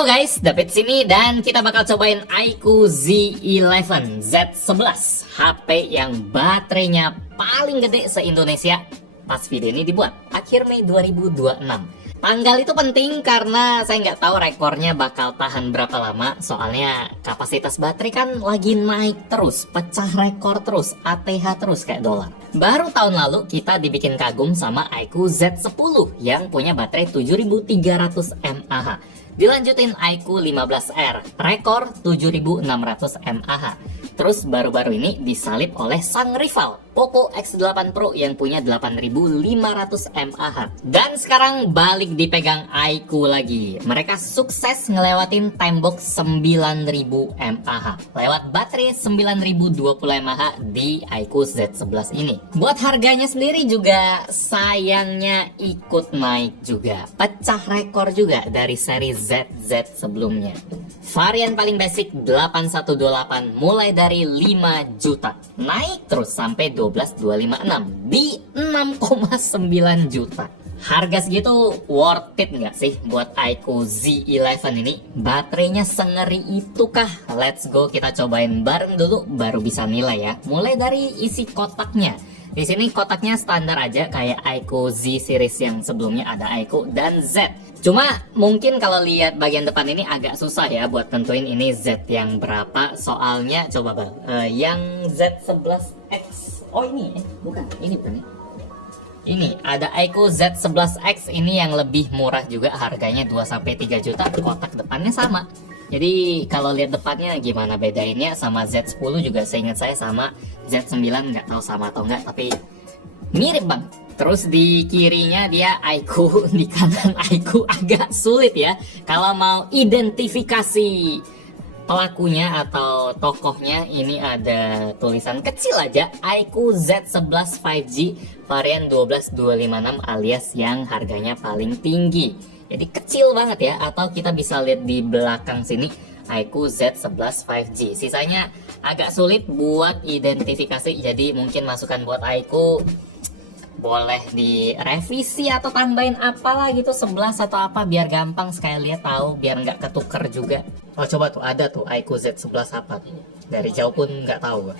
Halo guys, David sini dan kita bakal cobain iQOO Z11 Z11, HP yang baterainya paling gede se-Indonesia pas video ini dibuat, akhir Mei 2026. Tanggal itu penting karena saya nggak tahu rekornya bakal tahan berapa lama, soalnya kapasitas baterai kan lagi naik terus, pecah rekor terus, ATH terus kayak dolar. Baru tahun lalu kita dibikin kagum sama iQOO Z10 yang punya baterai 7300 mAh. Dilanjutin iQOO 15R, rekor 7600 mAh. Terus baru-baru ini disalip oleh sang rival, Poco X8 Pro yang punya 8500 mAh. Dan sekarang balik dipegang iQOO lagi. Mereka sukses ngelewatin tembok 9000 mAh lewat baterai 9020 mAh di iQOO Z11 ini. Buat harganya sendiri juga sayangnya ikut naik juga, pecah rekor juga dari seri ZZ sebelumnya. Varian paling basic 8128 mulai dari 5 juta, naik terus sampai 12256 di 6,9 juta. Harga segitu worth it nggak sih buat iQOO Z11 ini? Baterainya sengeri itu kah? Let's go, kita cobain bareng dulu baru bisa nilai ya. Mulai dari isi kotaknya. Di sini kotaknya standar aja kayak iQOO Z series yang sebelumnya, ada iQOO dan Z. Cuma mungkin kalau lihat bagian depan ini agak susah ya buat tentuin ini Z yang berapa. Soalnya coba bang, yang Z11X. Oh ini bukan, ini bukan ya. Ini ada iQOO Z11X ini yang lebih murah juga, harganya 2-3 juta. Kotak depannya sama. Jadi kalau lihat depannya gimana bedainnya sama Z10 juga seingat saya sama Z9, nggak tahu sama atau enggak, tapi mirip bang. Terus di kirinya dia iQOO, di kanan iQOO, agak sulit ya kalau mau identifikasi pelakunya atau tokohnya. Ini ada tulisan kecil aja, iQOO Z11 5G varian 12256 alias yang harganya paling tinggi. Jadi kecil banget ya, atau kita bisa lihat di belakang sini iQOO Z11 5G. Sisanya agak sulit buat identifikasi, jadi mungkin masukan buat iQOO boleh direvisi atau tambahin apalah gitu, 11 atau apa, biar gampang sekali lihat tahu, biar nggak ketuker juga. Oh coba tuh ada tuh iQOO Z11 apa, dari jauh pun nggak tahu.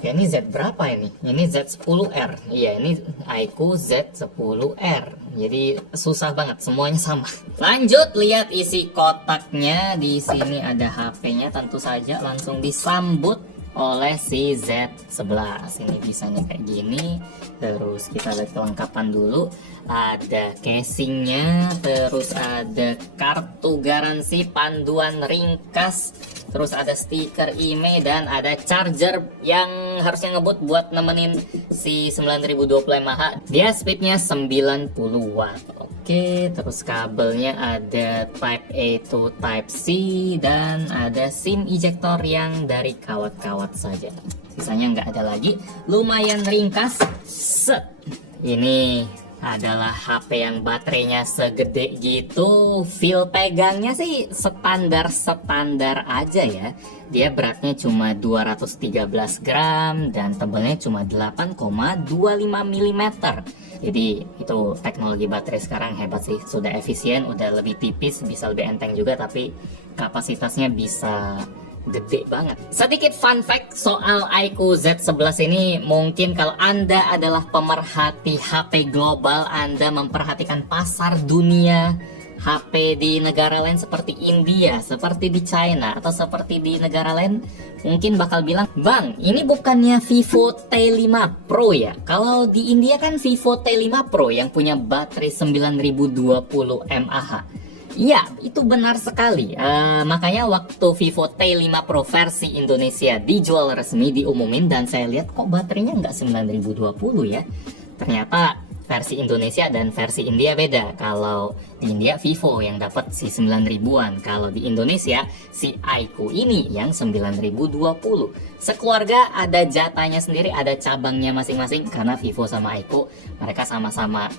Ya ini Z berapa ini? Ini Z10R. Iya ini iQOO Z10R. Jadi susah banget, semuanya sama. Lanjut lihat isi kotaknya. Di sini ada HP-nya, tentu saja langsung disambut oleh si Z11. Ini bisanya kayak gini. Terus kita lihat kelengkapan dulu. Ada casingnya, terus ada kartu garansi, panduan ringkas, terus ada stiker IMEI, dan ada charger yang harusnya ngebut buat nemenin si 9020 mAh. Dia speednya 90 watt. Oke, terus kabelnya ada Type A to Type C, dan ada SIM ejector yang dari kawat-kawat saja. Sisanya nggak ada lagi. Lumayan ringkas. Set. Ini adalah HP yang baterainya segede gitu. Feel pegangnya sih standar aja ya. Dia beratnya cuma 213 gram dan tebelnya cuma 8,25 mm. Jadi itu teknologi baterai sekarang hebat sih. Sudah efisien, udah lebih tipis, bisa lebih enteng juga, tapi kapasitasnya bisa gede banget. Sedikit fun fact soal iQOO Z11 ini, mungkin kalau Anda adalah pemerhati HP global, Anda memperhatikan pasar dunia HP di negara lain seperti India, seperti di China, atau seperti di negara lain, mungkin bakal bilang, "Bang, ini bukannya Vivo T5 Pro ya?" Kalau di India kan Vivo T5 Pro yang punya baterai 9020 mAh. Iya, itu benar sekali. Makanya waktu Vivo T5 Pro versi Indonesia dijual resmi, diumumin, dan saya lihat kok baterainya nggak 9020 ya. Ternyata versi Indonesia dan versi India beda. Kalau di India Vivo yang dapat si 9000-an. Kalau di Indonesia si iQOO ini yang 9020. Sekeluarga ada jatahnya sendiri, ada cabangnya masing-masing, karena Vivo sama iQOO mereka sama-sama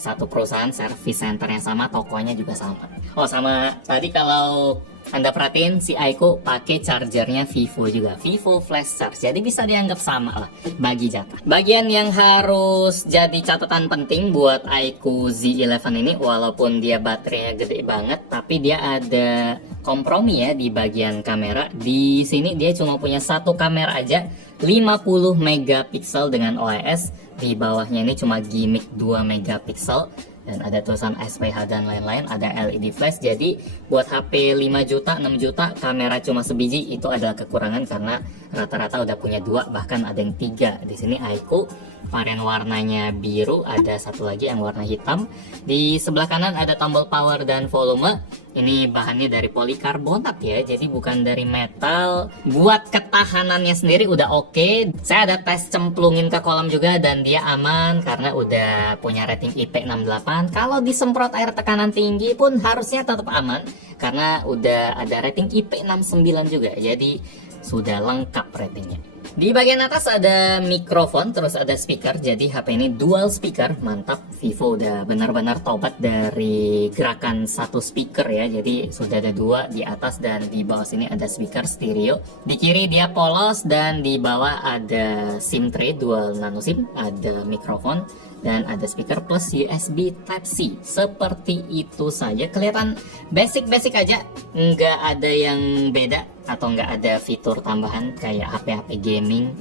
satu perusahaan, service centernya sama, tokonya juga sama. Oh, sama tadi kalau Anda perhatiin si Aiko pakai chargernya Vivo juga, Vivo Flash Charge. Jadi bisa dianggap sama lah bagi jatah. Bagian yang harus jadi catatan penting buat Aiko Z11 ini, walaupun dia baterainya gede banget, tapi dia ada kompromi ya di bagian kamera. Di sini dia cuma punya satu kamera aja, 50 megapiksel dengan OIS. Di bawahnya ini cuma gimmick 2 megapiksel. Dan ada tulisan SPH dan lain-lain, ada LED flash. Jadi buat HP 5 juta, 6 juta, kamera cuma sebiji, itu adalah kekurangan karena rata-rata udah punya 2, bahkan ada yang 3. Di sini Aiko varian warnanya biru, ada satu lagi yang warna hitam. Di sebelah kanan ada tombol power dan volume. Ini bahannya dari polikarbonat ya, jadi bukan dari metal. Buat ketahanannya sendiri udah oke. Saya ada tes cemplungin ke kolam juga dan dia aman karena udah punya rating IP68. Kalau disemprot air tekanan tinggi pun harusnya tetap aman karena udah ada rating IP69 juga. Jadi sudah lengkap ratingnya. Di bagian atas ada mikrofon, terus ada speaker. Jadi HP ini dual speaker, mantap. Vivo udah benar-benar tobat dari gerakan satu speaker ya. Jadi sudah ada 2 di atas dan di bawah sini ada speaker stereo. Di kiri dia polos dan di bawah ada SIM tray dual nano SIM, ada mikrofon dan ada speaker plus USB Type-C. Seperti itu saja, kelihatan basic-basic aja, nggak ada yang beda atau nggak ada fitur tambahan kayak HP-HP gaming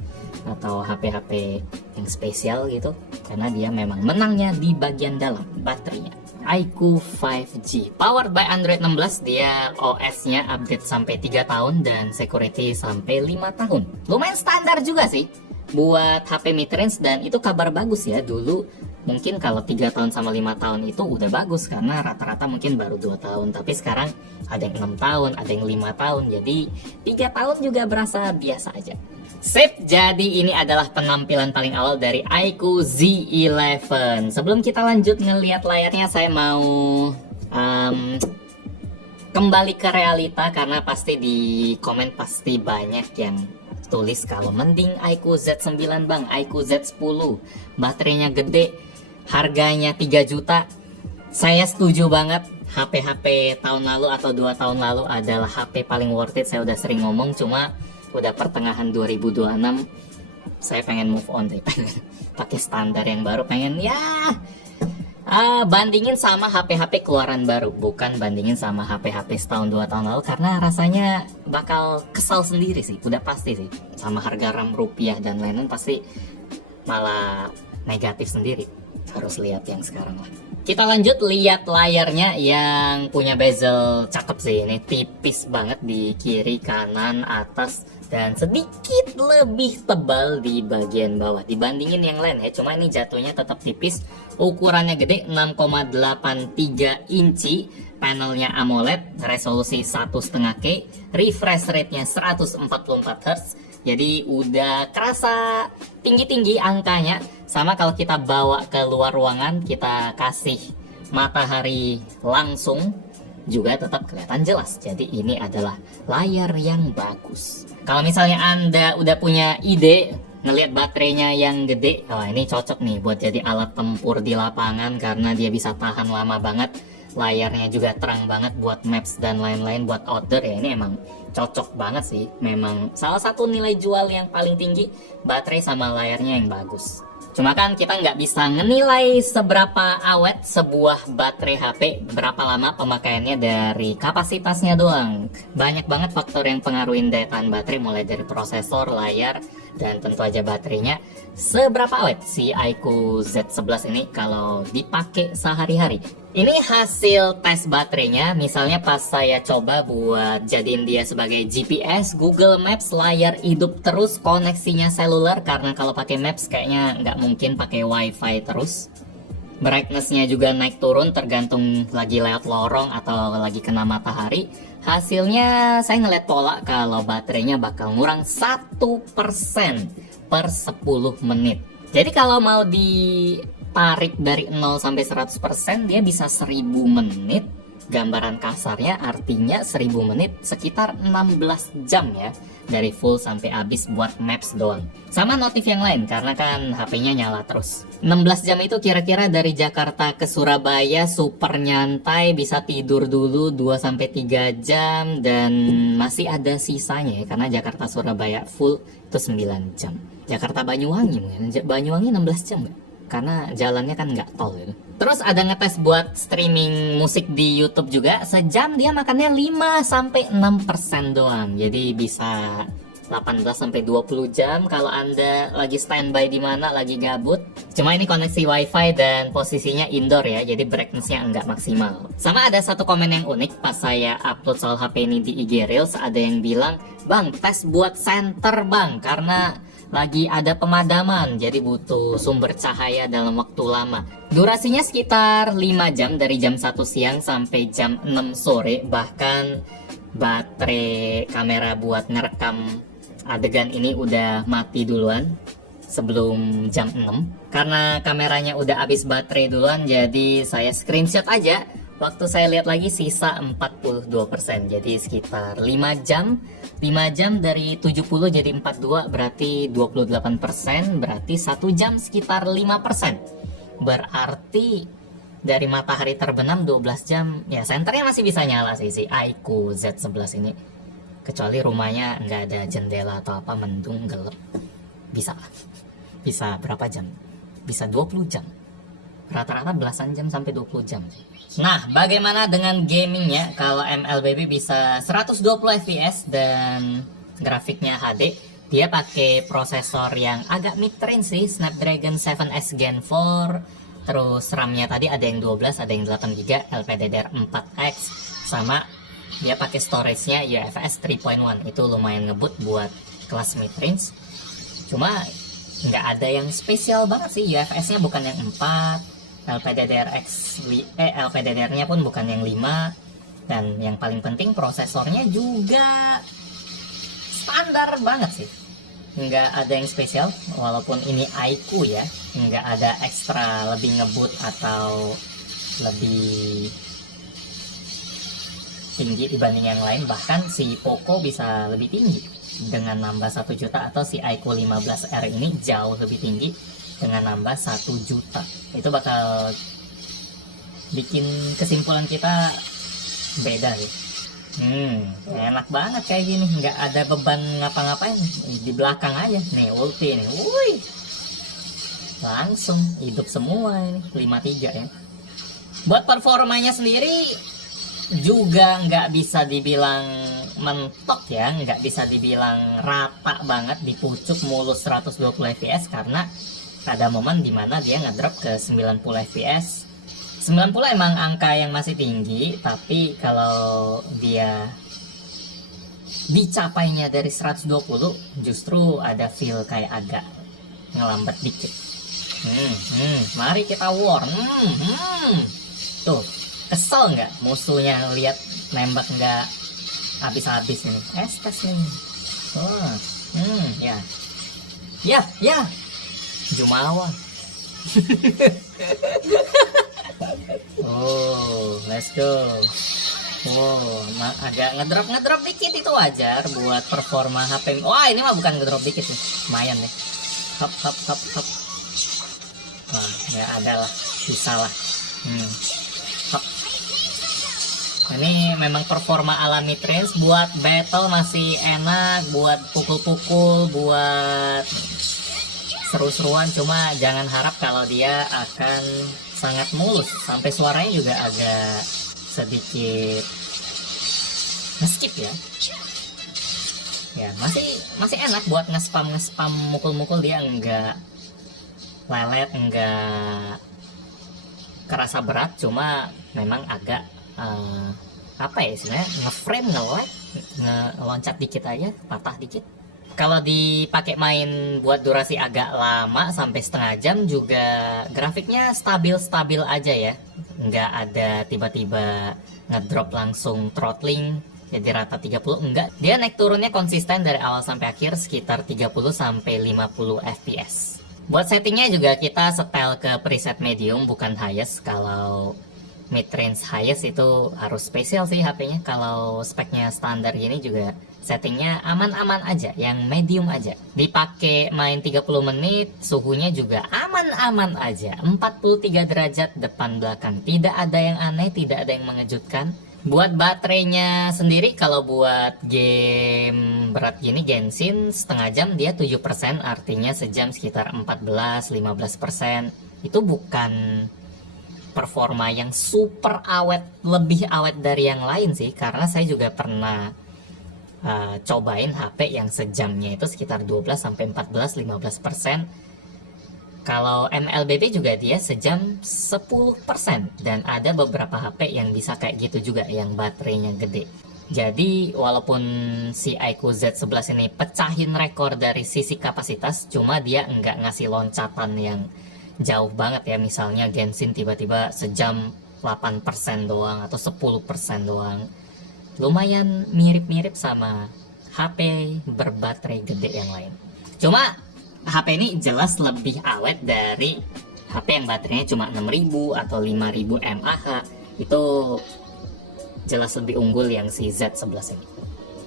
atau HP-HP yang spesial gitu, karena dia memang menangnya di bagian dalam baterainya. Aiko 5G powered by Android 16, dia OS-nya update sampai 3 tahun dan security sampai 5 tahun. Lumayan standar juga sih buat HP mid-range, dan itu kabar bagus ya. Dulu mungkin kalau 3 tahun sama 5 tahun itu udah bagus karena rata-rata mungkin baru 2 tahun, tapi sekarang ada yang 6 tahun, ada yang 5 tahun, jadi 3 tahun juga berasa biasa aja. Sip, jadi ini adalah penampilan paling awal dari Aiko Z11. Sebelum kita lanjut ngelihat layarnya, saya mau kembali ke realita karena pasti di komen pasti banyak yang tulis kalau mending Aiko Z9 bang, Aiko Z10, baterainya gede, harganya 3 juta. Saya setuju banget, HP-HP tahun lalu atau 2 tahun lalu adalah HP paling worth it. Saya udah sering ngomong, cuma udah pertengahan 2026 saya pengen move on deh, pengen pakai standar yang baru, pengen ya bandingin sama HP-HP keluaran baru, bukan bandingin sama HP-HP setahun 2 tahun lalu, karena rasanya bakal kesal sendiri sih, udah pasti sih. Sama harga RAM rupiah dan lain-lain pasti malah negatif sendiri. Harus lihat yang sekarang lah. Kita lanjut lihat layarnya yang punya bezel cakep sih. Ini tipis banget di kiri, kanan, atas, dan sedikit lebih tebal di bagian bawah dibandingin yang lain ya. Cuma ini jatuhnya tetap tipis. Ukurannya gede, 6,83 inci. Panelnya AMOLED, resolusi 1,5K, refresh rate-nya 144 Hz. Jadi udah kerasa tinggi-tinggi angkanya. Sama kalau kita bawa ke luar ruangan, kita kasih matahari langsung, juga tetap kelihatan jelas. Jadi ini adalah layar yang bagus. Kalau misalnya Anda udah punya ide ngelihat baterainya yang gede, wah ini cocok nih buat jadi alat tempur di lapangan karena dia bisa tahan lama banget. Layarnya juga terang banget buat maps dan lain-lain, buat outdoor ya. Ini emang cocok banget sih. Memang salah satu nilai jual yang paling tinggi, baterai sama layarnya yang bagus. Cuma kan kita nggak bisa ngenilai seberapa awet sebuah baterai HP, berapa lama pemakaiannya dari kapasitasnya doang. Banyak banget faktor yang pengaruhin daya tahan baterai, mulai dari prosesor, layar, dan tentu aja baterainya. Seberapa awet si Aiko Z11 ini kalau dipakai sehari-hari. Ini hasil tes baterainya. Misalnya pas saya coba buat jadiin dia sebagai GPS, Google Maps, layar hidup terus, koneksinya seluler, karena kalau pakai Maps kayaknya nggak mungkin pakai WiFi terus. Brightness-nya juga naik turun tergantung lagi lewat lorong atau lagi kena matahari. Hasilnya saya ngeliat pola kalau baterainya bakal ngurang 1% per 10 menit. Jadi kalau mau ditarik dari 0 sampai 100%, dia bisa 1000 menit gambaran kasarnya artinya 1000 menit sekitar 16 jam ya, dari full sampai habis buat maps doang. Sama notif yang lain karena kan HP-nya nyala terus. 16 jam itu kira-kira dari Jakarta ke Surabaya super nyantai, bisa tidur dulu 2-3 jam dan masih ada sisanya ya, karena Jakarta Surabaya full itu 9 jam. Jakarta Banyuwangi mungkin, Banyuwangi 16 jam nggak? Karena jalannya kan nggak tol gitu. Terus ada ngetes buat streaming musik di YouTube juga, sejam dia makannya 5-6% doang. Jadi bisa 18-20 jam kalau Anda lagi standby di mana, lagi gabut. Cuma ini koneksi wifi dan posisinya indoor ya, jadi brightness-nya enggak maksimal. Sama ada satu komen yang unik pas saya upload soal HP ini di IG Reels, ada yang bilang, "Bang, tes buat center bang, karena lagi ada pemadaman, jadi butuh sumber cahaya dalam waktu lama." Durasinya sekitar 5 jam dari jam 1 siang sampai jam 6 sore. Bahkan baterai kamera buat ngerekam adegan ini udah mati duluan sebelum jam 6. Karena kameranya udah habis baterai duluan, jadi saya screenshot aja. Waktu saya lihat lagi sisa 42%, jadi sekitar 5 jam. 5 jam dari 70 jadi 42, berarti 28%, berarti 1 jam sekitar 5%. Berarti dari matahari terbenam 12 jam, ya senternya masih bisa nyala sih si iQOO Z11 ini. Kecuali rumahnya nggak ada jendela atau apa, mendung, gelap. Bisa berapa jam? Bisa 20 jam. Rata-rata belasan jam sampai 20 jam. Nah, bagaimana dengan gamingnya? Kalau MLBB bisa 120 fps dan grafiknya HD, dia pakai prosesor yang agak mid-range sih, Snapdragon 7S Gen 4. Terus RAM-nya tadi ada yang 12, ada yang 8GB, LPDDR4X, sama dia pakai storage-nya UFS 3.1. Itu lumayan ngebut buat kelas mid-range. Cuma nggak ada yang spesial banget sih, UFS-nya bukan yang 4, LPDDR-nya pun bukan yang 5, dan yang paling penting prosesornya juga standar banget sih, nggak ada yang spesial. Walaupun ini iQOO ya, nggak ada ekstra lebih ngebut atau lebih tinggi dibanding yang lain. Bahkan si Poco bisa lebih tinggi dengan nambah 1 juta, atau si iQOO 15R ini jauh lebih tinggi dengan nambah 1 juta. Itu bakal bikin kesimpulan kita beda sih. Enak banget kayak gini, nggak ada beban ngapa-ngapain, di belakang aja nih ulti nih, wuih, langsung hidup semua ini 53 ya. Buat performanya sendiri juga nggak bisa dibilang mentok ya, nggak bisa dibilang rata banget di pucuk mulus 120 fps, karena ada momen dimana dia ngedrop ke 90 fps. 90 emang angka yang masih tinggi, tapi kalau dia dicapainya dari 120 justru ada feel kayak agak ngelambat dikit. Mari kita war. Tuh, kesel nggak musuhnya lihat nembak nggak habis-habis ini? Estes nih. Oh, ya. Jumawa. Oh, let's go. Oh, agak ngedrop dikit, itu wajar buat performa HP. Wah, ini mah bukan ngedrop dikit nih, lumayan nih. Hop. Wah, ya ada lah, bisa lah. Hop. Ini memang performa ala mid-range, buat battle masih enak, buat pukul-pukul, buat seru-seruan. Cuma jangan harap kalau dia akan sangat mulus, sampai suaranya juga agak sedikit nge-skip ya. Ya, masih enak buat nge-spam mukul-mukul, dia enggak lelet, enggak kerasa berat. Cuma memang agak apa ya istilahnya, nge-frame, nge-lag, ngeloncat dikit aja, patah dikit. Kalau dipakai main buat durasi agak lama sampai setengah jam juga grafiknya stabil aja ya, nggak ada tiba-tiba ngedrop langsung throttling jadi rata 30, enggak. Dia naik turunnya konsisten dari awal sampai akhir sekitar 30 sampai 50 fps. Buat settingnya juga kita setel ke preset medium bukan highest. Kalau mid range highest itu harus spesial sih HP-nya. Kalau speknya standar gini juga settingnya aman-aman aja, yang medium aja. Dipakai main 30 menit, suhunya juga aman-aman aja. 43 derajat depan belakang. Tidak ada yang aneh, tidak ada yang mengejutkan. Buat baterainya sendiri, kalau buat game berat gini Genshin setengah jam dia 7%, artinya sejam sekitar 14-15%. Itu bukan performa yang super awet, lebih awet dari yang lain sih, karena saya juga pernah cobain HP yang sejamnya itu sekitar 12-14-15%. Kalau MLBB juga dia sejam 10%, dan ada beberapa HP yang bisa kayak gitu juga yang baterainya gede. Jadi walaupun si iQOO Z11 ini pecahin rekor dari sisi kapasitas, cuma dia nggak ngasih loncatan yang jauh banget ya. Misalnya Genshin tiba-tiba sejam 8% doang atau 10% doang. Lumayan mirip-mirip sama HP berbaterai gede yang lain. Cuma HP ini jelas lebih awet dari HP yang baterainya cuma 6000 atau 5000 mAh. Itu jelas lebih unggul yang si Z11 ini.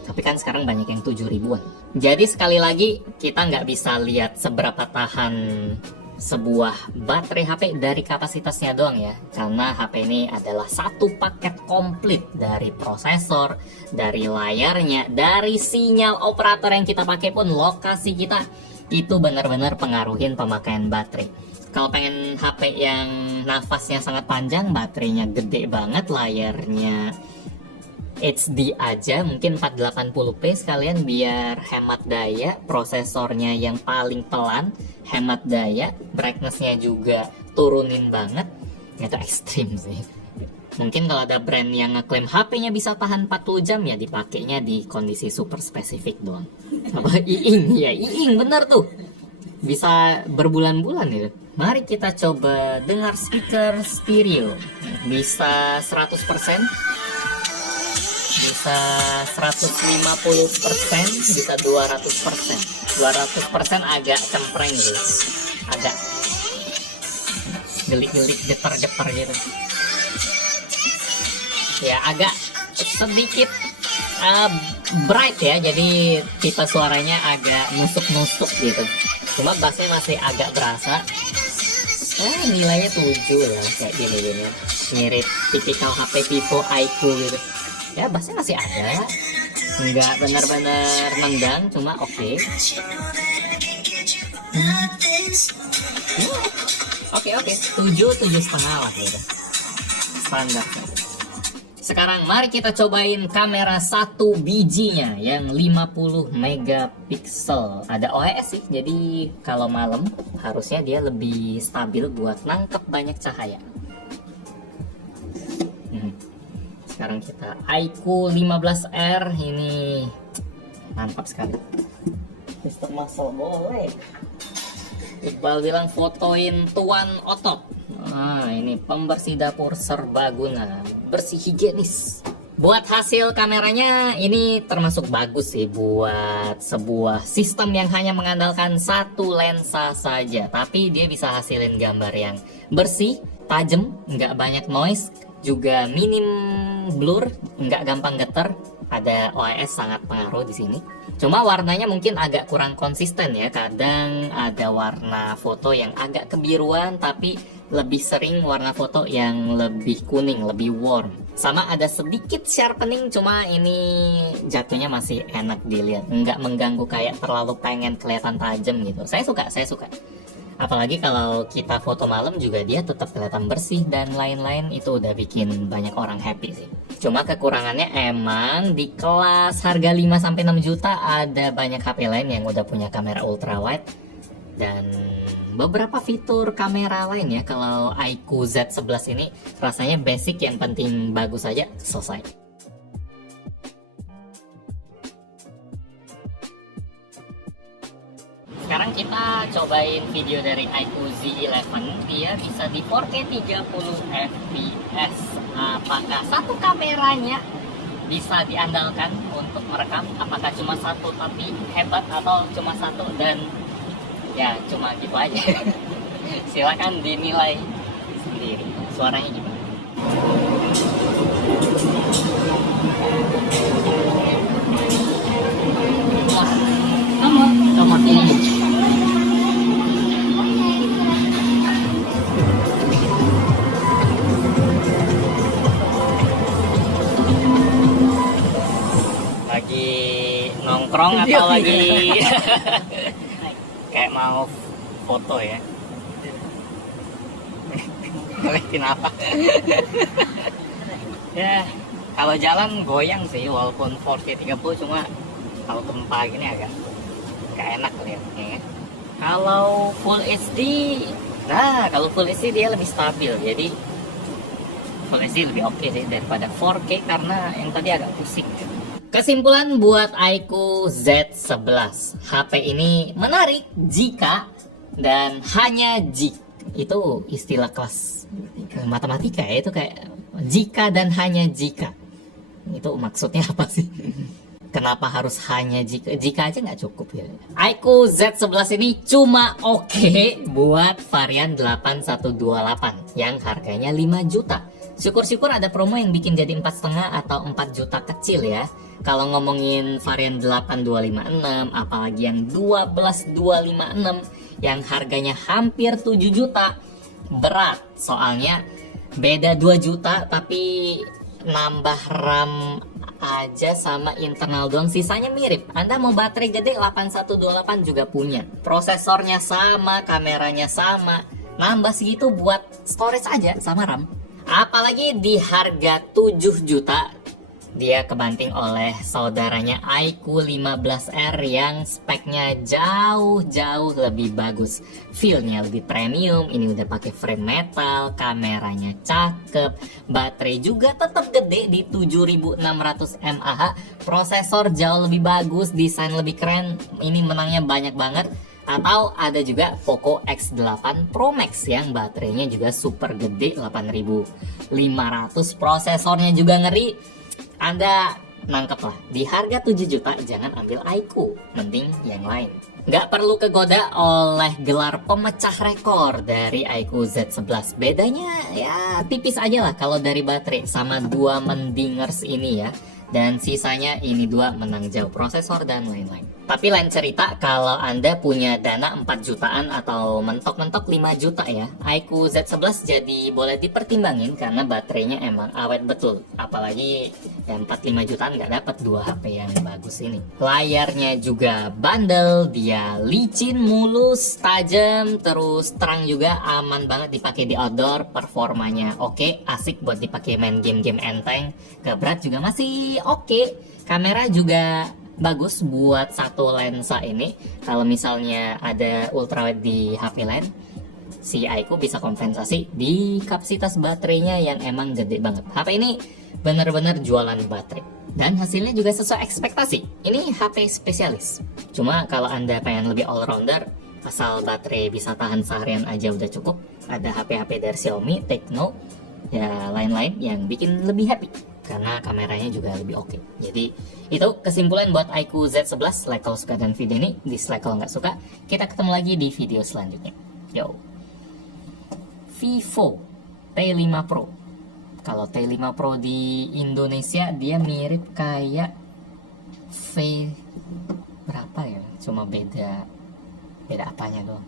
Tapi kan sekarang banyak yang 7000-an. Jadi sekali lagi kita nggak bisa lihat seberapa tahan sebuah baterai HP dari kapasitasnya doang ya, karena HP ini adalah satu paket komplit dari prosesor, dari layarnya, dari sinyal operator yang kita pakai pun, lokasi kita, itu benar-benar pengaruhin pemakaian baterai. Kalau pengen HP yang nafasnya sangat panjang, baterainya gede banget, layarnya HD aja mungkin 480p sekalian biar hemat daya, prosesornya yang paling pelan, hemat daya, brightnessnya juga turunin banget. Itu ekstrim sih. Mungkin kalau ada brand yang ngeklaim HP-nya bisa tahan 40 jam ya dipakainya di kondisi super spesifik doang. Apa iing ya, iing bener tuh. Bisa berbulan-bulan itu. Mari kita coba dengar speaker stereo. Bisa 100%, bisa 150%, bisa 200%. 200% agak cempreng gitu, agak gelik-gelik, getar-getar gitu ya, agak sedikit bright ya, jadi tipe suaranya agak nusuk-nusuk gitu. Cuma bassnya masih agak berasa. Nilainya 7 lah kayak gini-gini, mirip tipikal HP tipe iQOO gitu ya. Bassnya masih ada, nggak benar-benar nendang, cuma oke. Oke, 7,5 lah gitu, standar. Sekarang mari kita cobain kamera satu bijinya yang 50 megapiksel. Ada OIS sih, jadi kalau malam harusnya dia lebih stabil buat nangkep banyak cahaya. Sekarang kita iQOO 15R, ini mantap sekali. Mr. Muscle boleh. Iqbal bilang fotoin tuan otot. Ini pembersih dapur serbaguna, bersih higienis. Buat hasil kameranya ini termasuk bagus sih buat sebuah sistem yang hanya mengandalkan satu lensa saja. Tapi dia bisa hasilin gambar yang bersih, tajam, nggak banyak noise, juga minim blur, nggak gampang getar. Ada OIS sangat pengaruh di sini. Cuma warnanya mungkin agak kurang konsisten ya. Kadang ada warna foto yang agak kebiruan, tapi lebih sering warna foto yang lebih kuning, lebih warm. Sama ada sedikit sharpening, cuma ini jatuhnya masih enak dilihat, nggak mengganggu kayak terlalu pengen kelihatan tajam gitu. Saya suka. Apalagi kalau kita foto malam juga dia tetap kelihatan bersih dan lain-lain, itu udah bikin banyak orang happy sih. Cuma kekurangannya emang di kelas harga 5-6 juta ada banyak HP lain yang udah punya kamera ultra wide dan beberapa fitur kamera lain ya. Kalau iQOO Z11 ini rasanya basic, yang penting bagus aja, selesai. Sekarang kita cobain video dari iQOO Z11. Dia bisa di 4K 30 fps. Apakah satu kameranya bisa diandalkan untuk merekam? Apakah cuma satu tapi hebat, atau cuma satu dan ya cuma gitu aja? Silakan dinilai sendiri. Suaranya gimana? nongkrong atau lagi kayak mau foto ya. Ngeliatin apa? Ya, kalau jalan goyang sih walaupun 4K30, cuma kalau gempa gini agak gak enak lihatnya ya. Kalau Full HD, nah kalau Full HD dia lebih stabil, jadi Full HD lebih oke sih daripada 4K karena yang tadi agak pusing. Kesimpulan buat iQOO Z11, HP ini menarik jika dan hanya jika, itu istilah kelas matematika ya, itu kayak jika dan hanya jika. Itu maksudnya apa sih? Kenapa harus hanya jika? Jika aja nggak cukup ya. iQOO Z11 ini cuma oke buat varian 8128 yang harganya 5 juta. Syukur-syukur ada promo yang bikin jadi 4,5 atau 4 juta kecil ya. Kalau ngomongin varian 8256, apalagi yang 12256 yang harganya hampir 7 juta, berat. Soalnya beda 2 juta tapi nambah RAM aja sama internal doang, sisanya mirip. Anda mau baterai gede 8128 juga punya, prosesornya sama, kameranya sama, nambah segitu buat storage aja sama RAM. Apalagi di harga 7 juta dia kebanting oleh saudaranya iQOO 15R yang speknya jauh-jauh lebih bagus, feelnya lebih premium. Ini udah pakai frame metal, kameranya cakep, baterai juga tetap gede di 7600 mAh, prosesor jauh lebih bagus, desain lebih keren. Ini menangnya banyak banget. Atau ada juga Poco X8 Pro Max yang baterainya juga super gede 8500, prosesornya juga ngeri. Anda nangkep lah, di harga 7 juta jangan ambil iQOO, mending yang lain. Nggak perlu kegoda oleh gelar pemecah rekor dari iQOO Z11. Bedanya ya tipis aja lah kalau dari baterai sama dua mendingers ini ya. Dan sisanya ini dua menang jauh, prosesor dan lain-lain. Tapi lain cerita kalau Anda punya dana 4 jutaan atau mentok-mentok 5 juta ya, iQOO Z11 jadi boleh dipertimbangin karena baterainya emang awet betul. Apalagi yang 4-5 jutaan nggak dapat dua HP yang bagus ini. Layarnya juga bandel, dia licin, mulus, tajam, terus terang juga, aman banget dipakai di outdoor, performanya oke, asik buat dipakai main game-game enteng, gak berat juga masih oke. Kamera juga bagus buat satu lensa ini. Kalau misalnya ada ultrawide di HP lain, si iQOO bisa kompensasi di kapasitas baterainya yang emang gede banget. HP ini bener-bener jualan baterai dan hasilnya juga sesuai ekspektasi. Ini HP spesialis. Cuma kalau Anda pengen lebih all-rounder, asal baterai bisa tahan seharian aja udah cukup, ada HP-HP dari Xiaomi, Tecno, ya lain-lain yang bikin lebih happy karena kameranya juga lebih oke. Jadi itu kesimpulan buat iQOO Z11. Like kalau suka dan video ini, dislike kalau nggak suka. Kita ketemu lagi di video selanjutnya. Yo. Vivo T5 Pro. Kalau T5 Pro di Indonesia dia mirip kayak V berapa ya? Cuma beda apanya doang.